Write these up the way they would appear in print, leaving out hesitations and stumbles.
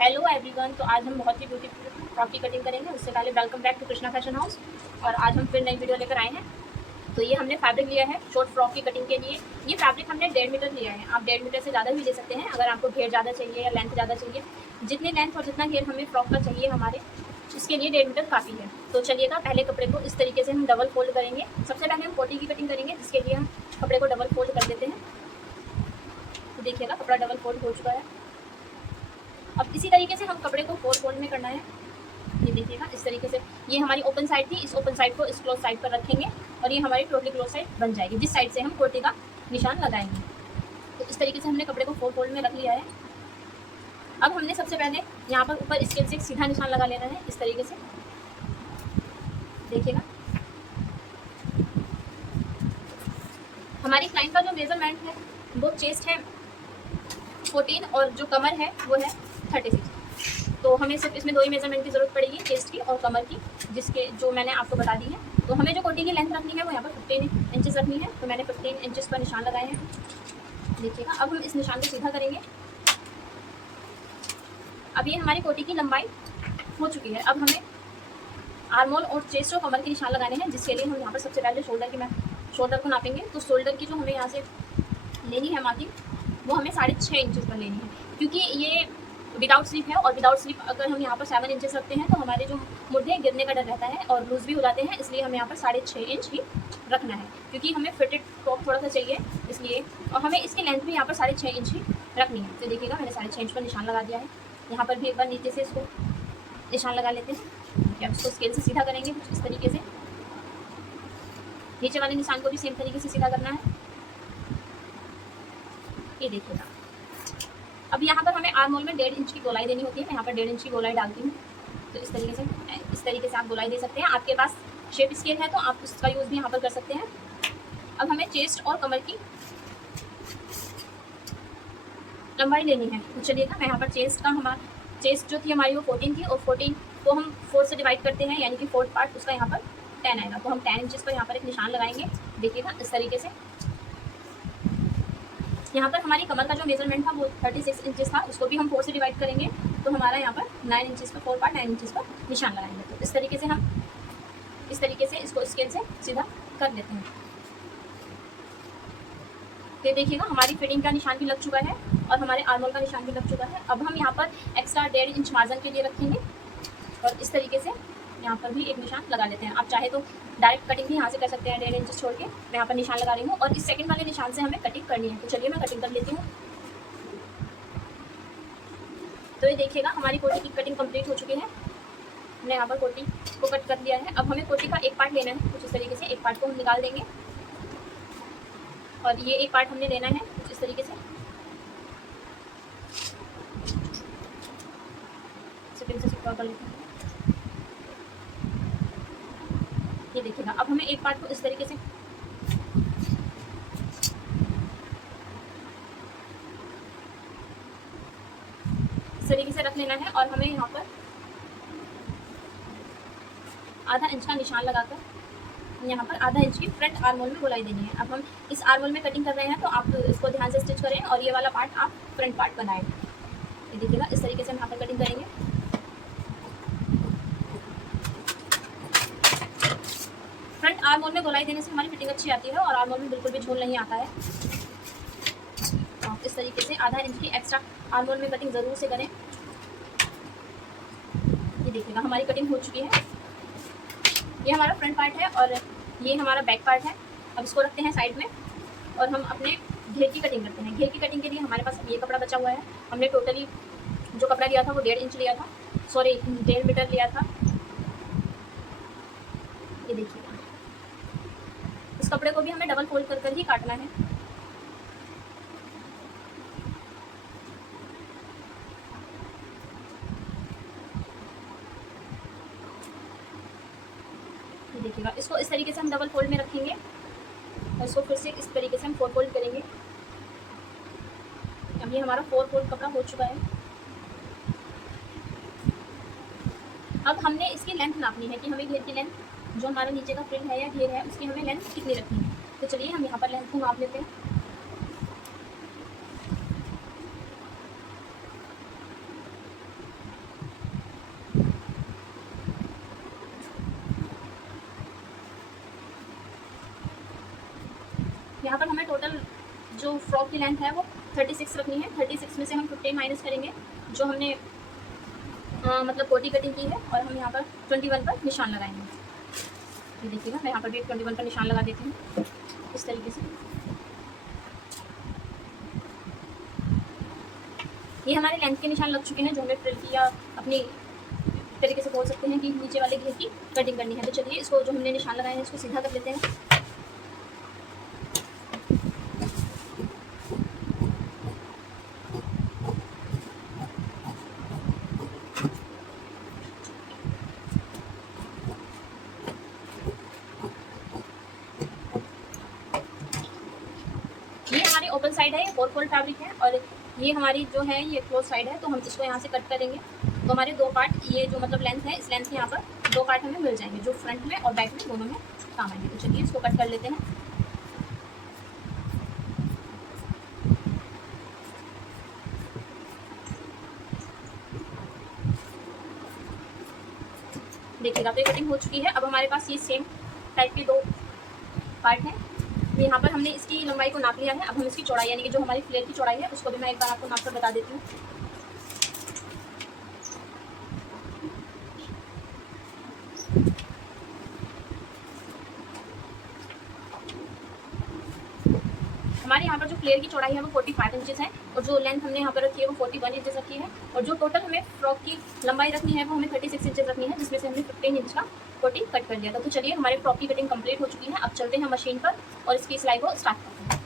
Hello everyone. तो आज हम बहुत ही ब्यूटीफुल फ्रॉक की कटिंग करेंगे। उससे पहले welcome back to Krishna fashion house. और आज हम फिर नई वीडियो लेकर आए हैं। तो ये हमने फैब्रिक लिया है शॉर्ट फ्रॉक की कटिंग के लिए। ये फैब्रिक हमने 1.5 मीटर लिया है। आप 1.5 मीटर से ज़्यादा भी ले सकते हैं अगर आपको घेर ज़्यादा चाहिए या लेंथ ज़्यादा चाहिए। जितनी लेंथ और जितना घेर हमें फ्रॉक का चाहिए हमारे, इसके लिए 1.5 मीटर काफ़ी है। तो चलिएगा, पहले कपड़े को इस तरीके से हम डबल फोल्ड करेंगे। सबसे पहले हम कोटी की कटिंग करेंगे, जिसके लिए हम कपड़े को डबल फोल्ड कर देते हैं। तो देखिएगा, कपड़ा डबल फोल्ड हो चुका है। अब इसी तरीके से हम कपड़े को 4 फोल्ड में करना है। ये देखिएगा, इस तरीके से। ये हमारी ओपन साइड थी, इस ओपन साइड को इस क्लोज साइड पर रखेंगे और ये हमारी टोटली क्लोज साइड बन जाएगी, जिस साइड से हम कोटी का निशान लगाएंगे। तो इस तरीके से हमने कपड़े को 4 फोल्ड में रख लिया है। अब हमने सबसे पहले यहाँ पर ऊपर स्केल से एक सीधा निशान लगा लेना है, इस तरीके से। देखिएगा, हमारी क्लाइंट का जो मेजरमेंट है वो चेस्ट है 14 और जो कमर है वो है 36। तो हमें सिर्फ इसमें 2 ही मेजरमेंट की ज़रूरत पड़ेगी, चेस्ट की और कमर की, जिसके जो मैंने आपको बता दी है। तो हमें जो कोटी की लेंथ रखनी है वो यहाँ पर 15 इंचेस रखनी है। तो मैंने 15 इंचेस पर निशान लगाए हैं। देखिएगा, अब हम इस निशान को सीधा करेंगे। अब ये हमारी कोटी की लंबाई हो चुकी है। अब हमें आर्मोल और चेस्ट और कमर के निशान लगाने हैं, जिसके लिए हम यहाँ पर सबसे पहले शोल्डर को नापेंगे। तो शोल्डर की जो हमें यहाँ से लेनी है मार्किंग, वो हमें 6.5 इंचेस पर लेनी है, क्योंकि ये विदाउट स्लीप है। और विदाउट स्लीप अगर हम यहाँ पर 7 इंचेस रखते हैं तो हमारे जो मुर्दे गिरने का डर रहता है और लूज भी हो जाते हैं। इसलिए हमें यहाँ पर 6.5 इंच ही रखना है, क्योंकि हमें फिटेड टॉप थोड़ा सा चाहिए इसलिए। और हमें इसकी लेंथ भी यहाँ पर 6.5 इंच ही रखनी है। तो देखिएगा, मैंने 6.5 इंच पर निशान लगा दिया है। यहाँ पर भी एक बार नीचे से इसको निशान लगा लेते हैं। अब इसको स्केल से सीधा करेंगे कुछ इस तरीके से। नीचे वाले निशान को भी सेम तरीके से सीधा करना है। ये देखिएगा, अब यहाँ पर हमें आर्म होल में 1.5 इंच की गोलाई देनी होती है। मैं यहाँ पर 1.5 इंच की गोलाई डालती हूँ। तो इस तरीके से आप गोलाई दे सकते हैं। आपके पास शेप स्केल है तो आप उसका यूज़ भी यहाँ पर कर सकते हैं। अब हमें चेस्ट और कमर की लंबाई लेनी है। तो चलिएगा, मैं यहाँ पर चेस्ट जो थी हमारी वो 14 थी, और 14 को हम 4 से डिवाइड करते हैं, यानी कि 4th पार्ट उसका यहाँ पर 10 आएगा। तो हम 10 इंचेस पर यहाँ पर एक निशान लगाएंगे। देखिएगा, इस तरीके से। यहाँ पर हमारी कमर का जो मेजरमेंट था वो 36 इंचेस था, उसको भी हम 4 से डिवाइड करेंगे। तो हमारा यहाँ पर 9 इंचेस पर 4 पार्ट 9 इंचेस पर निशान लगाएंगे। तो इस तरीके से हम इसको स्केल से सीधा कर लेते हैं। ये देखिएगा, हमारी फिटिंग का निशान भी लग चुका है और हमारे आर्मोल का निशान भी लग चुका है। अब हम यहाँ पर एक्स्ट्रा 1.5 इंच मार्जिन के लिए रखेंगे और इस तरीके से यहाँ पर भी एक निशान लगा लेते हैं। आप चाहे तो डायरेक्ट कटिंग भी यहाँ से कर सकते हैं 1.5 इंच छोड़ के। मैं यहाँ पर निशान लगा रही हूँ और इस सेकंड वाले निशान से हमें कटिंग करनी है। तो चलिए, मैं कटिंग कर लेती हूँ। तो ये देखिएगा, हमारी कोटी की कटिंग कंप्लीट हो चुकी है। हमने यहाँ पर कोटी को कट कर दिया है। अब हमें कोटी का एक पार्ट लेना है कुछ इस तरीके से। एक पार्ट को हम निकाल देंगे और ये एक पार्ट हमने लेना है कुछ इस तरीके से। कर लेते हैं। ये देखिएगा, अब हमें एक पार्ट को इस तरीके से रख लेना है और हमें यहाँ पर आधा इंच का निशान लगाकर यहाँ पर आधा इंच की फ्रंट आर्मोल में गोलाई देनी है। अब हम इस आर्मोल में कटिंग कर रहे हैं, तो आप इसको ध्यान से स्टिच करें और ये वाला पार्ट आप फ्रंट पार्ट बनाएं। ये देखिएगा, इस तरीके से हम यहाँ पर कटिंग करेंगे। फ्रंट आर्मोल में गोलाई देने से हमारी फिटिंग अच्छी आती है और आर्मोल में बिल्कुल भी झोल नहीं आता है। इस तरीके से आधा इंच की एक्स्ट्रा आर्मोल में कटिंग ज़रूर से करें। ये देखिएगा, हमारी कटिंग हो चुकी है। ये हमारा फ्रंट पार्ट है और ये हमारा बैक पार्ट है। अब इसको रखते हैं साइड में और हम अपने घेर की कटिंग करते हैं। घेर की कटिंग के लिए हमारे पास ये कपड़ा बचा हुआ है। हमने टोटली जो कपड़ा लिया था वो 1.5 इंच लिया था, सॉरी 1.5 मीटर लिया था। ये देखिएगा, इस कपड़े को भी हमें डबल फोल्ड कर ही काटना है। देखिएगा, इसको इस तरीके से हम डबल फोल्ड में रखेंगे और इसको फिर से इस तरीके से हम 4 फोल्ड करेंगे। अब ये हमारा 4 फोल्ड कपड़ा हो चुका है। अब हमने इसकी लेंथ नापनी है कि हमें घेर की लेंथ, जो हमारे नीचे का फ्रिल है या घेर है, उसकी हमें लेंथ कितनी रखनी है। तो चलिए, हम यहाँ पर लेंथ को नाप लेते हैं। यहाँ पर हमें टोटल जो फ्रॉक की लेंथ है वो 36 रखनी है। 36 में से हम 15 माइनस करेंगे जो हमने मतलब कोटी कटिंग की है, और हम यहाँ पर 21 पर निशान लगाएंगे। ये देखिएगा, मैं यहाँ पर भी 21 पर निशान लगा देती हूँ इस तरीके से। ये हमारे लेंथ के निशान लग चुके हैं जो हमें फ्रिल की या अपनी तरीके से बोल सकते हैं कि नीचे वाले घेर की कटिंग करनी है। तो चलिए इसको जो हमने निशान लगाए हैं इसको सीधा कर लेते हैं। ये हमारी ओपन साइड है, ये 4 फोल्ड फैब्रिक है, और ये हमारी जो है ये क्लोज साइड है। तो हम इसको यहाँ से कट करेंगे तो हमारे 2 पार्ट, ये जो मतलब लेंथ है, इस लेंथ के यहाँ पर 2 पार्ट हमें मिल जाएंगे जो फ्रंट में और बैक में दोनों में काम आएंगे। तो चलिए इसको कट कर लेते हैं। देखिएगा, तो ये कटिंग हो चुकी है। अब हमारे पास ये सेम टाइप के 2 पार्ट हैं। यहाँ पर हमने इसकी लंबाई को नाप लिया है। अब हम इसकी चौड़ाई यानी कि जो हमारी फ्लेयर की चौड़ाई है उसको भी मैं एक बार आपको नाप कर बता देती हूँ। हमारे यहाँ पर जो फ्लेयर की चौड़ाई है वो 45 इंचेस है, और जो लेंथ हमने यहाँ पर रखी है वो 41 इंचेस रखी है, और जो टोटल हमें फ्रॉक की लंबाई रखनी है वो हमें 36 इंचेस रखनी है, जिसमें से हमने 15 इंच का कोटी कट कर लिया था। तो चलिए हमारे फ्रॉक की कटिंग कंप्लीट हो चुकी है। अब चलते हैं मशीन पर और इसकी सिलाई को स्टार्ट करते हैं।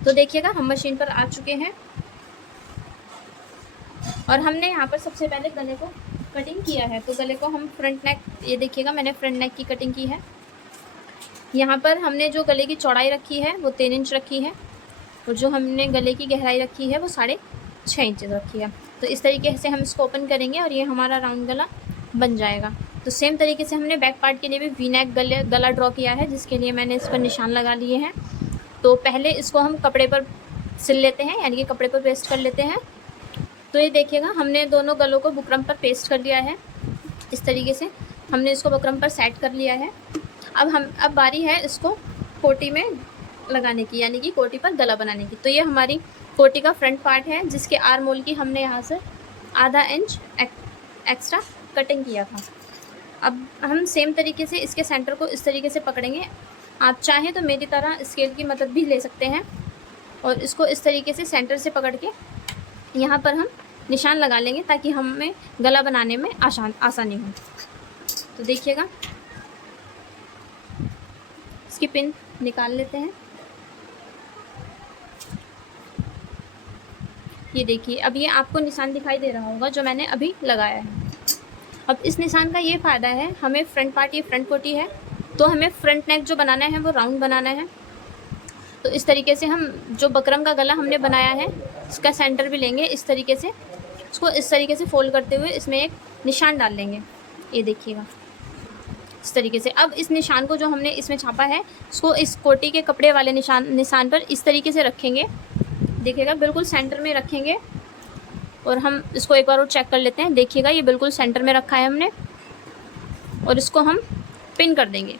तो देखिएगा, हम मशीन पर आ चुके हैं और हमने यहाँ पर सबसे पहले गले को कटिंग किया है। तो गले को हम फ्रंट नेक, ये देखिएगा मैंने फ्रंट नेक की कटिंग की है। यहाँ पर हमने जो गले की चौड़ाई रखी है वो 3 इंच रखी है, और जो हमने गले की गहराई रखी है वो 6.5 इंच रखी है। तो इस तरीके से हम इसको ओपन करेंगे और ये हमारा राउंड गला बन जाएगा। तो सेम तरीके से हमने बैक पार्ट के लिए भी वी नेक गला ड्रॉ किया है, जिसके लिए मैंने इस पर निशान लगा लिए हैं। तो पहले इसको हम कपड़े पर सिल लेते हैं, यानी कि कपड़े पर पेस्ट कर लेते हैं। तो ये देखिएगा, हमने दोनों गलों को बुकरम पर पेस्ट कर लिया है। इस तरीके से हमने इसको बुकरम पर सेट कर लिया है। अब बारी है इसको कोटी में लगाने की, यानी कि कोटी पर गला बनाने की। तो ये हमारी कोटी का फ्रंट पार्ट है, जिसके आर्म होल की हमने यहाँ से आधा इंच एक्स्ट्रा कटिंग किया था। अब हम सेम तरीके से इसके सेंटर को इस तरीके से पकड़ेंगे। आप चाहें तो मेरी तरह स्केल की मदद भी ले सकते हैं, और इसको इस तरीके से सेंटर से पकड़ के यहाँ पर हम निशान लगा लेंगे, ताकि हमें गला बनाने में आसानी हो। तो देखिएगा, इसकी पिन निकाल लेते हैं। ये देखिए, अब ये आपको निशान दिखाई दे रहा होगा जो मैंने अभी लगाया है। अब इस निशान का ये फ़ायदा है, हमें फ्रंट पार्ट, ये फ्रंट कोटी है, तो हमें फ्रंट नेक जो बनाना है वो राउंड बनाना है। तो इस तरीके से हम जो बकरम का गला हमने बनाया है इसका सेंटर भी लेंगे, इस तरीके से इसको इस तरीके से फोल्ड करते हुए इसमें एक निशान डाल लेंगे। ये देखिएगा, इस तरीके से। अब इस निशान को जो हमने इसमें छापा है उसको इस कोटी के कपड़े वाले निशान पर इस तरीके से रखेंगे। देखिएगा, बिल्कुल सेंटर में रखेंगे, और हम इसको एक बार और चेक कर लेते हैं। देखिएगा, ये बिल्कुल सेंटर में रखा है हमने, और इसको हम पिन कर देंगे।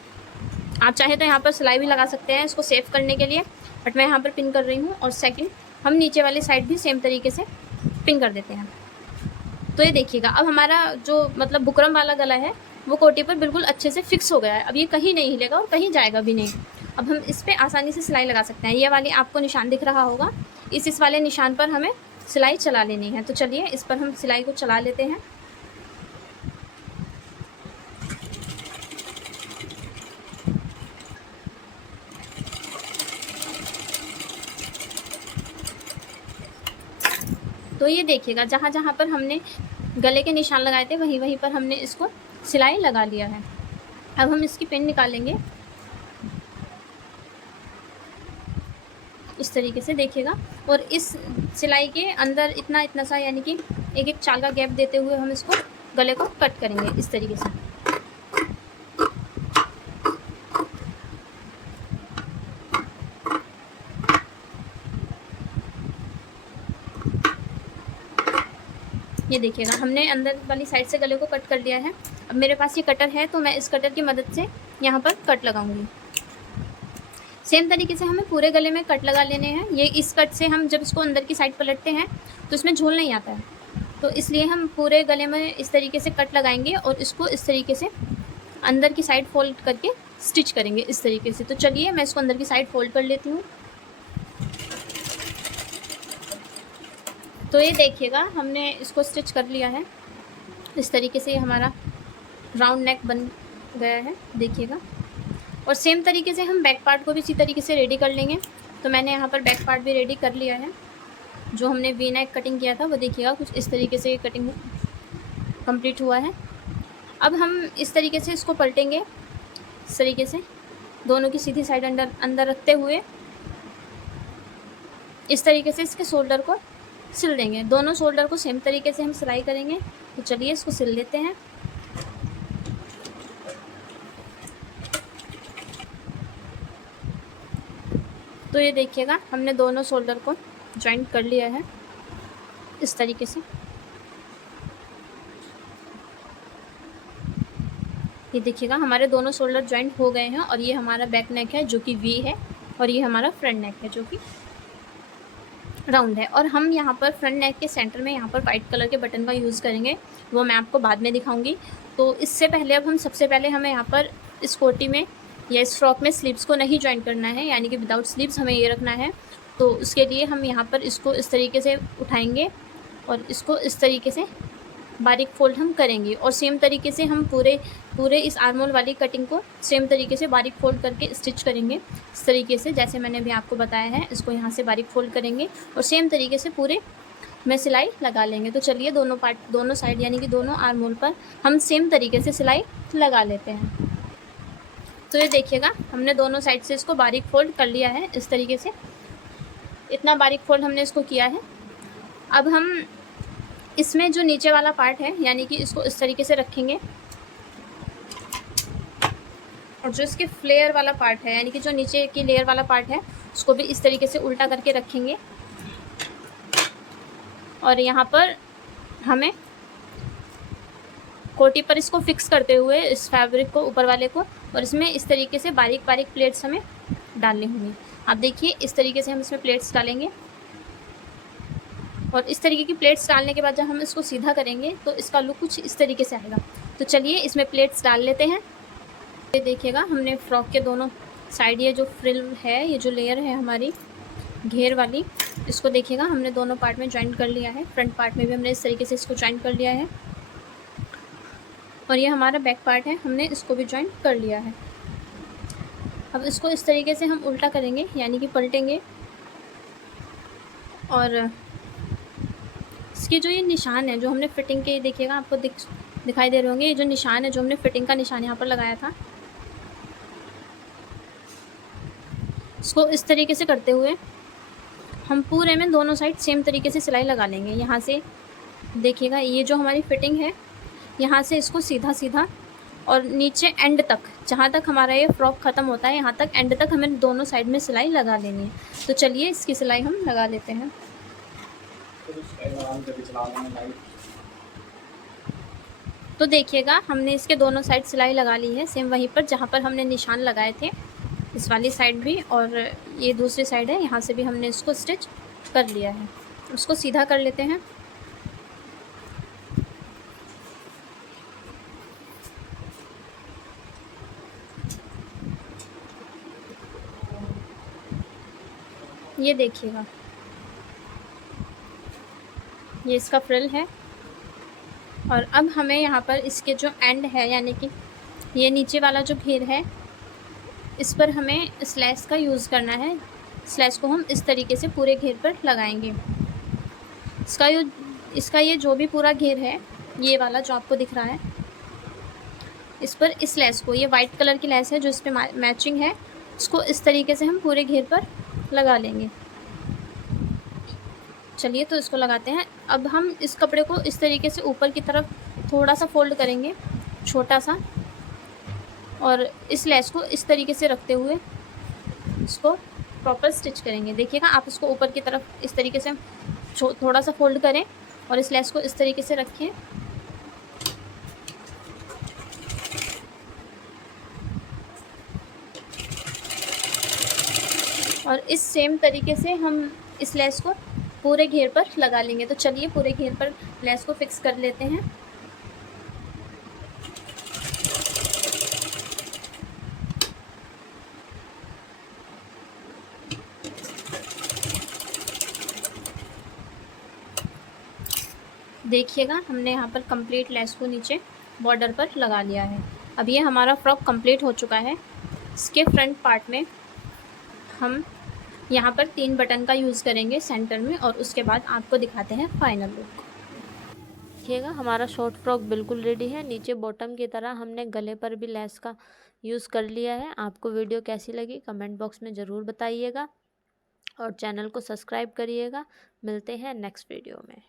आप चाहे तो यहाँ पर सिलाई भी लगा सकते हैं इसको सेव करने के लिए, बट मैं यहाँ पर पिन कर रही हूँ। और सेकंड, हम नीचे वाली साइड भी सेम तरीके से पिन कर देते हैं। तो ये देखिएगा, अब हमारा जो मतलब बुकरम वाला गला है वो कोटी पर बिल्कुल अच्छे से फिक्स हो गया है। अब ये कहीं नहीं हिलेगा और कहीं जाएगा भी नहीं। अब हम इस पर आसानी से सिलाई लगा सकते हैं। ये वाली आपको निशान दिख रहा होगा, इस वाले निशान पर हमें सिलाई चला लेनी है। तो चलिए इस पर हम सिलाई को चला लेते हैं। तो ये देखिएगा, जहाँ जहाँ पर हमने गले के निशान लगाए थे वहीं वहीं पर हमने इसको सिलाई लगा लिया है। अब हम इसकी पिन निकालेंगे इस तरीके से, देखिएगा। और इस सिलाई के अंदर इतना इतना सा, यानी कि एक एक चाल का गैप देते हुए हम इसको गले को कट करेंगे इस तरीके से। ये देखिएगा, हमने अंदर वाली साइड से गले को कट कर लिया है। अब मेरे पास ये कटर है, तो मैं इस कटर की मदद से यहाँ पर कट लगाऊंगी। सेम तरीके से हमें पूरे गले में कट लगा लेने हैं। ये इस कट से हम जब इसको अंदर की साइड पलटते हैं तो इसमें झोल नहीं आता है, तो इसलिए हम पूरे गले में इस तरीके से कट लगाएंगे और इसको इस तरीके से अंदर की साइड फोल्ड करके स्टिच करेंगे इस तरीके से। तो चलिए मैं इसको अंदर की साइड फोल्ड कर लेती हूँ। तो ये देखिएगा हमने इसको स्टिच कर लिया है। इस तरीके से हमारा राउंड नेक बन गया है, देखिएगा। और सेम तरीके से हम बैक पार्ट को भी इसी तरीके से रेडी कर लेंगे। तो मैंने यहाँ पर बैक पार्ट भी रेडी कर लिया है। जो हमने वी नेक कटिंग किया था वो देखिएगा कुछ इस तरीके से कटिंग कंप्लीट हुआ है। अब हम इस तरीके से इसको पलटेंगे, इस तरीके से दोनों की सीधी साइड अंदर रखते हुए इस तरीके से इसके शोल्डर को सिल देंगे। दोनों शोल्डर को सेम तरीके से हम सिलाई करेंगे। तो चलिए इसको सिल लेते हैं। तो ये देखिएगा हमने दोनों शोल्डर को जॉइंट कर लिया है इस तरीके से। ये देखिएगा हमारे दोनों शोल्डर जॉइंट हो गए हैं और ये हमारा बैक नेक है जो कि वी है और ये हमारा फ्रंट नेक है जो कि राउंड है। और हम यहाँ पर फ्रंट नेक के सेंटर में यहाँ पर वाइट कलर के बटन का यूज़ करेंगे, वो मैं आपको बाद में दिखाऊंगी। तो इससे पहले अब हम सबसे पहले हमें यहाँ पर इस कोटी में या इस फ्रॉक में स्लीव्स को नहीं जॉइन करना है, यानी कि विदाउट स्लीव्स हमें ये रखना है। तो उसके लिए हम यहाँ पर इसको इस तरीके से उठाएंगे और इसको इस तरीके से बारीक फोल्ड हम करेंगे। और सेम तरीके से हम पूरे इस आर्मोल वाली कटिंग को सेम तरीके से बारीक फोल्ड करके स्टिच करेंगे इस तरीके से, जैसे मैंने अभी आपको बताया है। इसको यहाँ से बारीक फोल्ड करेंगे और सेम तरीके से पूरे में सिलाई लगा लेंगे। तो चलिए दोनों साइड यानी कि दोनों आर्मोल पर हम सेम तरीके से सिलाई लगा लेते हैं। तो ये देखिएगा हमने दोनों साइड से इसको बारीक फोल्ड कर लिया है इस तरीके से। इतना बारीक फोल्ड हमने इसको किया है। अब हम इसमें जो नीचे वाला पार्ट है यानी कि इसको इस तरीके से रखेंगे और जो इसके फ्लेयर वाला पार्ट है यानी कि जो नीचे की लेयर वाला पार्ट है उसको भी इस तरीके से उल्टा करके रखेंगे। और यहाँ पर हमें कोटी पर इसको फिक्स करते हुए इस फैब्रिक को ऊपर वाले को और इसमें इस तरीके से बारीक बारीक प्लेट्स हमें डालनी होंगी। आप देखिए इस तरीके से हम इसमें प्लेट्स डालेंगे और इस तरीके की प्लेट्स डालने के बाद जब हम इसको सीधा करेंगे तो इसका लुक कुछ इस तरीके से आएगा। तो चलिए इसमें प्लेट्स डाल लेते हैं। ये देखिएगा हमने फ्रॉक के दोनों साइड ये जो फ्रिल है, ये जो लेयर है हमारी घेर वाली, इसको देखिएगा हमने दोनों पार्ट में जॉइंट कर लिया है। फ्रंट पार्ट में भी हमने इस तरीके से इसको जॉइंट कर लिया है और ये हमारा बैक पार्ट है, हमने इसको भी जॉइंट कर लिया है। अब इसको इस तरीके से हम उल्टा करेंगे यानी कि पलटेंगे और इसके जो ये निशान है जो हमने फिटिंग के, देखिएगा आपको दिखाई दे रहे होंगे, ये जो निशान है जो हमने फिटिंग का निशान यहाँ पर लगाया था, इसको इस तरीके से करते हुए हम पूरे में दोनों साइड सेम तरीके से सिलाई लगा लेंगे। यहाँ से देखिएगा ये जो हमारी फिटिंग है यहाँ से इसको सीधा सीधा और नीचे एंड तक, जहाँ तक हमारा ये फ्रॉक ख़त्म होता है यहाँ तक एंड तक हमें दोनों साइड में सिलाई लगा लेनी है। तो चलिए इसकी सिलाई हम लगा लेते हैं। तो देखिएगा हमने इसके दोनों साइड सिलाई लगा ली है, सेम वहीं पर जहाँ पर हमने निशान लगाए थे, इस वाली साइड भी और ये दूसरी साइड है, यहाँ से भी हमने इसको स्टिच कर लिया है। उसको सीधा कर लेते हैं। ये देखिएगा ये इसका फ्रिल है और अब हमें यहाँ पर इसके जो एंड है यानी कि ये नीचे वाला जो घेर है इस पर हमें स्लैश का यूज़ करना है। स्लैश को हम इस तरीके से पूरे घेर पर लगाएंगे। इसका ये जो भी पूरा घेर है, ये वाला जो आपको दिख रहा है, इस पर इस लेस को, ये वाइट कलर की लेस है जो इस पर मैचिंग है, इसको इस तरीके से हम पूरे घेर पर लगा लेंगे। चलिए तो इसको लगाते हैं। अब हम इस कपड़े को इस तरीके से ऊपर की तरफ थोड़ा सा फोल्ड करेंगे, छोटा सा, और इस लेस को इस तरीके से रखते हुए इसको प्रॉपर स्टिच करेंगे। देखिएगा आप इसको ऊपर की तरफ इस तरीके से थोड़ा सा फोल्ड करें और इस लेस को इस तरीके से रखें। और इस सेम तरीके से हम इस लेस को पूरे घेर पर लगा लेंगे। तो चलिए पूरे घेर पर लेस को फिक्स कर लेते हैं। देखिएगा हमने यहाँ पर कंप्लीट लेस को नीचे बॉर्डर पर लगा लिया है। अब ये हमारा फ्रॉक कंप्लीट हो चुका है। इसके फ्रंट पार्ट में हम यहाँ पर 3 बटन का यूज़ करेंगे सेंटर में, और उसके बाद आपको दिखाते हैं फाइनल लुक। देखिएगा हमारा शॉर्ट फ्रॉक बिल्कुल रेडी है। नीचे बॉटम की तरह हमने गले पर भी लेस का यूज़ कर लिया है। आपको वीडियो कैसी लगी कमेंट बॉक्स में ज़रूर बताइएगा और चैनल को सब्सक्राइब करिएगा। मिलते हैं नेक्स्ट वीडियो में।